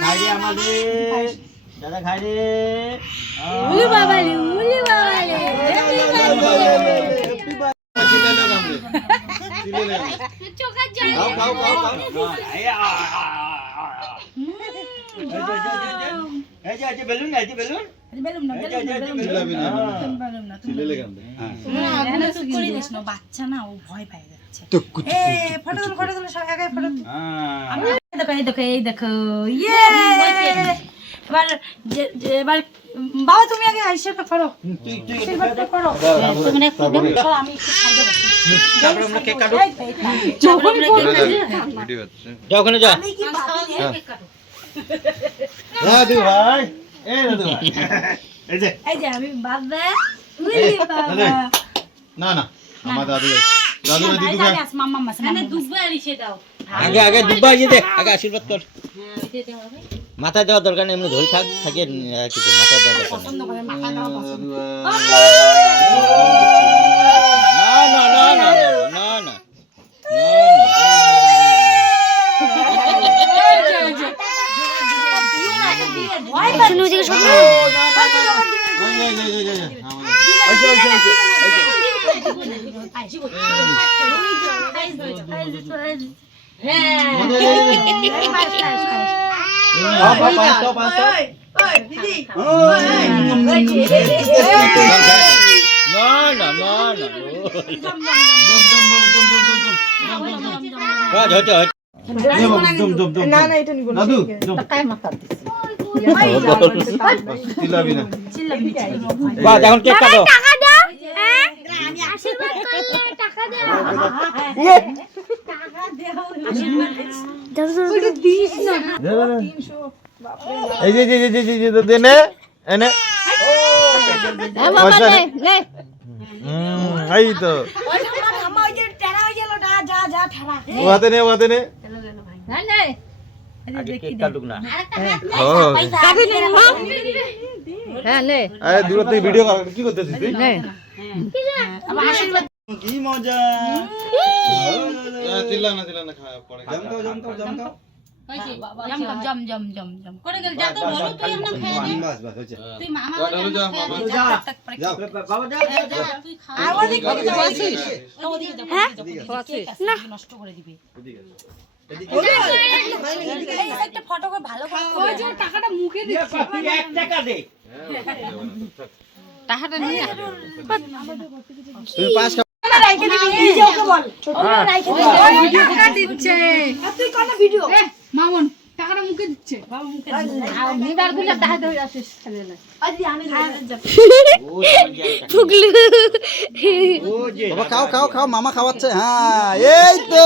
খাই রে আমাদের দাদা খাই রে উলি বাবালে উলি বাবালে চোখের জল খাও এই যে বেলুন বেলুন না বাচ্চা না ও ভয় পেয়ে যাচ্ছে ফটো তুলো সব একাই ফটো দেখো এই দেখো ইয়ে এবার বাবা তুমি আগে আশীর্বাদ করো করো তুমি একটু আমি একটু খাই দেব তারপর আমরা কেক কাটো ভিডিও হচ্ছে যাও ওখানে যাও আমি কি কেক কাটো দাদু ভাই দাদু ভাই এই যে আমি বাবা উলি বাবা না আমার দাদু ভাই দাদু ভাই দিদু ভাই মাম্মা মানে দুব্বা এসে দাও আগে দুব্বা এই দে আগে আশীর্বাদ কর মাথায় দেওয়ার দরকার নেই এমনি ধরে থাকে কিছু মাথায় দেওয়ার দরকার পছন্দ করে মাথা দাও পছন্দ না শুনো যে শুনো এখন কেক কাটো টাকা দাও আমি আশীর্বাদ করলে টাকা দাও টাকা দাও ওটা দিস না 300 এই যে দেনে এনে বাবা নে এই তো ওই থামা ওই যে টেরা হয়ে গেল যা ঠেলা ওয়াতে নে না না আগে কেক কাটুক না কাটি নে মা হ্যাঁ নে আরে দূর থেকে ভিডিও কর কি করতেছিস তুই নে আমার আশীর্বাদ কি মজা চিল্লা না খা পড়ে জম দাও জম করে গেল যা তো বলো তুই আমরা খেয়ে নে বাস হচ্ছে তুই মামা যাও বাবা যাও তুই খা ওদিকে যাচ্ছিস ওদিকে যা না নষ্ট করে দিবি একটা ফটো করে ভালো করে ওই যে টাকাটা মুখে দিচ্ছি 1 টাকা দে টাকাটা নিয়ে তুই পাস রাইখে দিবি এই যে ওকে বল ছোট রাইখে দিবি ভিডিও টাকা দিচ্ছে আর তুই কোন ভিডিও মামুন টাকাটা মুখে দিচ্ছে বাবা মুখে নিবার গুলো টাকা ধরে আসিস খেলে আজি আমি ফুগলু ও যে বাবা খাও মামা খাওয়াচ্ছে হ্যাঁ এই তো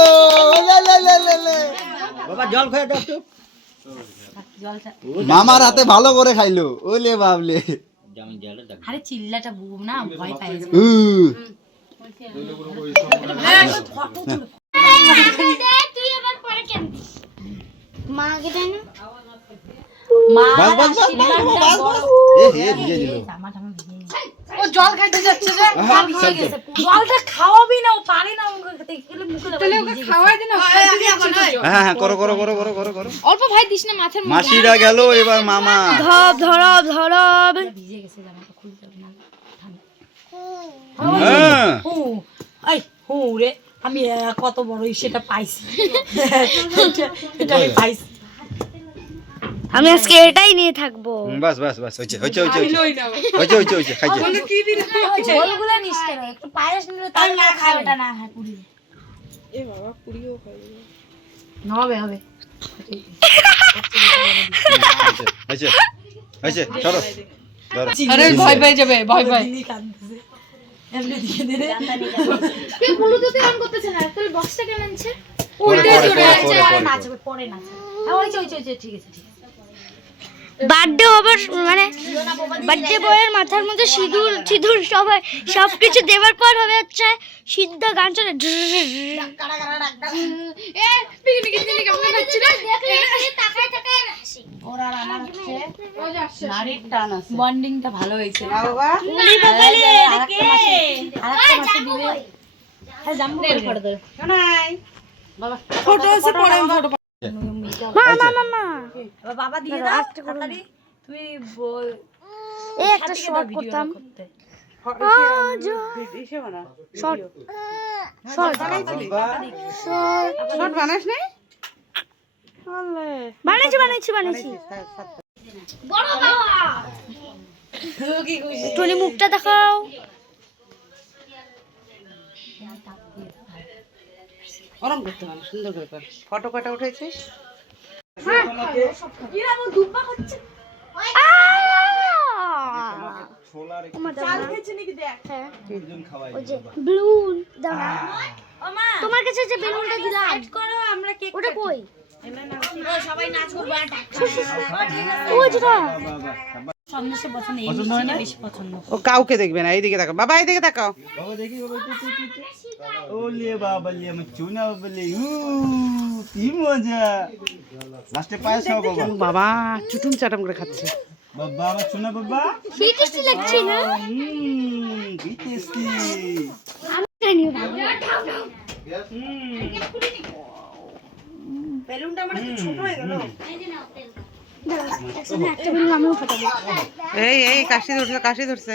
লে বাবা জল খেয়ে দাও তো মামার হাতে ভালো করে খাইলো ওলে বাবলে যেমন জল দাও আরে চিল্লাটা বুম না ভয় পায় ফটো তুই আবার পরে কেন মা কে দেন মা এ ভিজে দিল ও জল খাইতে যাচ্ছে যে ভিজে গেছে জলটা খাওয়াবি না ও পানি না মুখে তাহলে ওকে খাওয়াই দে না হ্যাঁ করো অল্প ভাই দিস না মাথার মাসিরা গেল এবার মামা ধরব ভিজে গেছে জামাটা খুলতে না হ্যাঁ এই হু রে আমি কত বড় সেটা পাইছি এটা আমি পাইছি আমি আজকে এটাই নিয়ে থাকবো বাস হচ্ছে খাইছে ঝোলগুলো নিস কেন একটু পায়েস নিলে তাই না খাবে এটা না খায় পুরি এ বাবা পুরিও খাবে হবে হচ্ছে চলো আরে ভয় পেয়ে যাবে ভয় এমনি দিয়ে দে রে কে ব্লুটুথে অন করতেছ না তাহলে বক্সটা কেন আনছে উল্টে চলে নাচবে পরে নাচবে হ্যাঁ ওই ঠিক আছে বার্থডে হবার মানে বার্থডে বয়ের মাথার মধ্যে সিঁদুর সবকিছু দেওয়ার পর হবে হচ্ছে সিদ্ধ গান চলে এ পিকনিক কেমন হচ্ছে না তাকায় আসি ওরা আমার হচ্ছে নারীর টান আছে বন্ডিংটা ভালো হয়েছে না বাবা উলি বাবালে আরেকটা মাসে দিবে হ্যাঁ জাম্বু করে ফটো দে নাই বাবা ফটো আছে পরে ফটো বাবা দিয়ে দাও তাড়াতাড়ি তুমি এই একটা শর্ট করতাম শর্ট বানাস নাই বানিয়েছি টনি মুখটা দেখাও ওরম করতে হবে সুন্দর করে কর ফটো কটা উঠাইছিস বেলুন তোমার কাছে যে বেলুনটা দিলাম আমরা কেক ওটা কই সবাই নাচ করবে আর ওই যেটা সন্দেশের পছন্দ এই মিষ্টিটা বেশি পছন্দ ও কাউকে দেখবে না এইদিকে তাকাও বাবা এইদিকে তাকাও বাবা দেখি বাবা ওলে বাবা লে আমি চুনা বলে কি মজা লাস্টে পায়েস খাও বাবা বাবা চুটুম চাটাম করে খাচ্ছে বাবা আমার চুনা বাবা কি টেস্টি লাগছে না কি টেস্টি আমি জানি না বেলুনটা মানে ছোট হয়ে গেল একটা বেলুন আমিও ফাটাবো এই কাশি ধরছে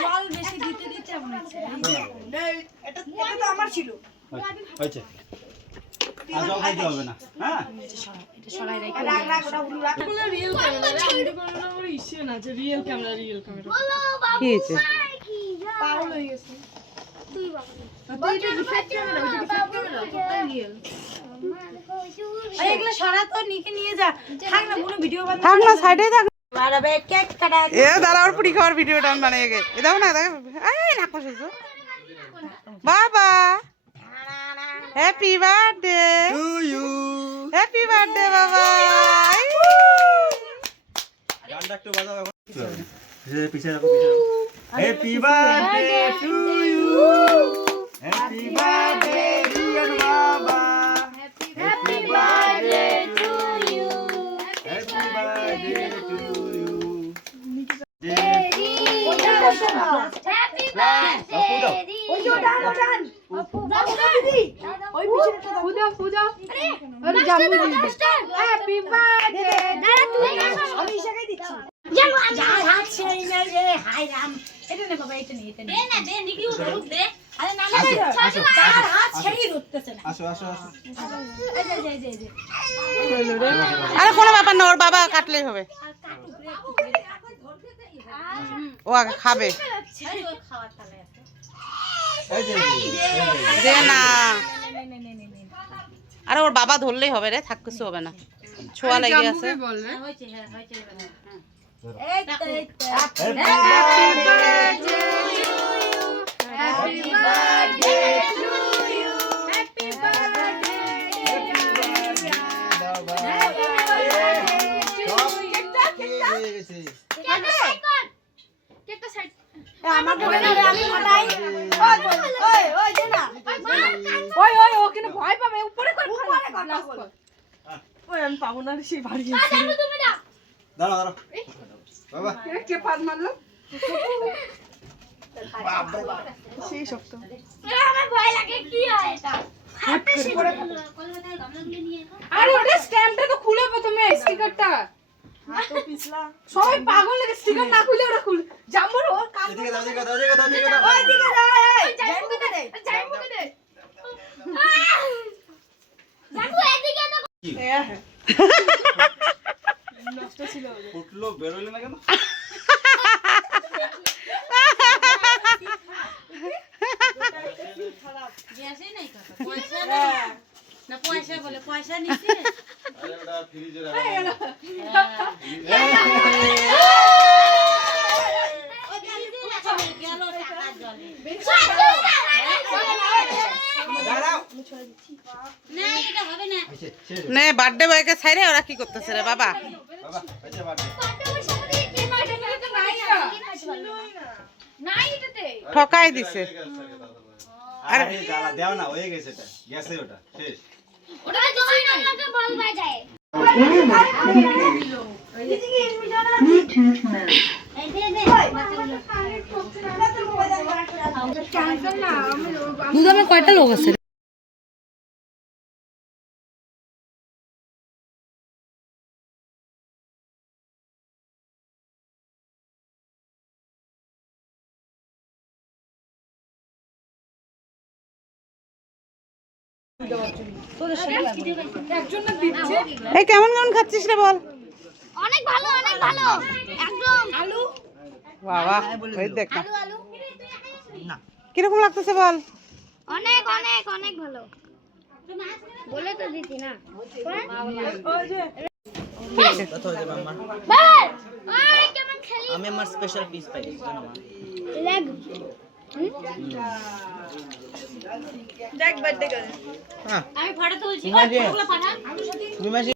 জল বেশি দিতে মনে হচ্ছে এটা তো আমার ছিল হয়েছে আজও খাইতে হবে না হ্যাঁ এটা সরাই রাখো রিয়েল ক্যামেরা আমার ইস্যু না যে রিয়েল ক্যামেরা কি হয়েছে পাগল হয়ে গেছে তুই বাবা এটা ডিফেক্ট ক্যামেরা ওটা ডিফেক্ট ক্যামেরা তোটা রিয়েল এগুলো সরা তো নিয়ে যা থাক না কোনো ভিডিও বানাই থাক না সাইডে থাক আরে কেক কাটা এ দাঁড়া ওর পুরি খাওয়ার ভিডিওটা আমি বানিয়ে গে এ দাও না এই না কইছো বাবা happy birthday to you happy birthday বাবা গানটা একটু বাজাও এখন পিছে রাখো happy birthday to you happy birthday dear বাবা happy birthday to you happy birthday to you happy birthday ওই যে ডান দিদি ওই পিছনেটা পূজা আরে জাম্বু দিদি হ্যাপি বার্থডে দাঁড়া তুই আমি ইশারাই দিচ্ছি জানো যার হাত ছেড়ে না রে হাই রাম এটা নে বাবা এটা নে দে না দে নিকি উঠ দে আরে না না যার হাত ছেড়েই উঠতেছে না আসো আসো আসো এই যে আরে কোনো ব্যাপার না ওর বাবা কাটলেই হবে ও আগে খাবে এই যে দে না আরে ওর বাবা ধরলেই হবে রে থাক কিছু হবে না ছোঁয়া লেগে আছে হয়েছে এই তো happy birthday to you happy birthday বাবা কেকটা সাইড আমাকে বলে আমি ফাটাই ওই দে না ওই ও কিন্তু ভয় পাবে উপরে কর ওই আমি পাবো না সেই বাড়ি তুমি দাও দাঁড়াও দাঁড়াও বাবা কে পাদ মারলো সেই শক্ত আমার ভয় লাগে কি হয় এটা আরে ওটা স্ট্যাম্পটা তো খুলে প্রথমে স্টিকারটা তো পিছলা সবাই পাগল লাগে স্টিকার না খুলে ওটা খুলে জাম্বুর ওর কাম এদিকে দাও এদিকে দাও এদিকে দাও এদিকে দাও ওই দিকে যা এই জাম্বু কে দে জাম্বু এদিকে না নষ্ট ছিল ফুটলো বের হইলো না কেন গ্যাসই নাই কথা পয়সা না পয়সা বলে পয়সা নিছি আরে ওটা ফ্রিজে রাখো দাঁড়াও না এটা হবে না নে বার্থডে বয়কে ছাইরে ওরা কি করতেছে রে বাবা বাবা হয়েছে বার্থডে নাই এটাতে ঠকাই দিছে আরে জ্বালা দাও না হয়ে গেছে এটা গেছে ওটা শেষ ওটা জয় না আমাকে বল বাজায় দুধ আমার কয়টা লোক আছে এই কেমন কেমন খাচ্ছিস রে বল। অনেক ভালো একদম আলু বাবা এই দেখ না আলু কিরকম লাগতেছে বল। অনেক অনেক অনেক ভালো বলে তো দিতি না কেমন খেলি আমি আমার স্পেশাল পিস পাই লেগ আমি ফটো তুলছি তুমি মাসি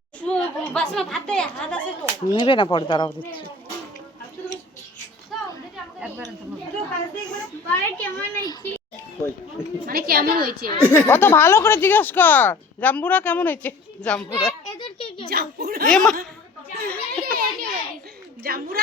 নেবে না পরে দাঁড়াও দিচ্ছি। মানে কেমন হয়েছে কত ভালো করে জিজ্ঞেস কর জাম্বুরা কেমন হয়েছে। জাম্বুরা এদেরকে এ মা জাম্বুরা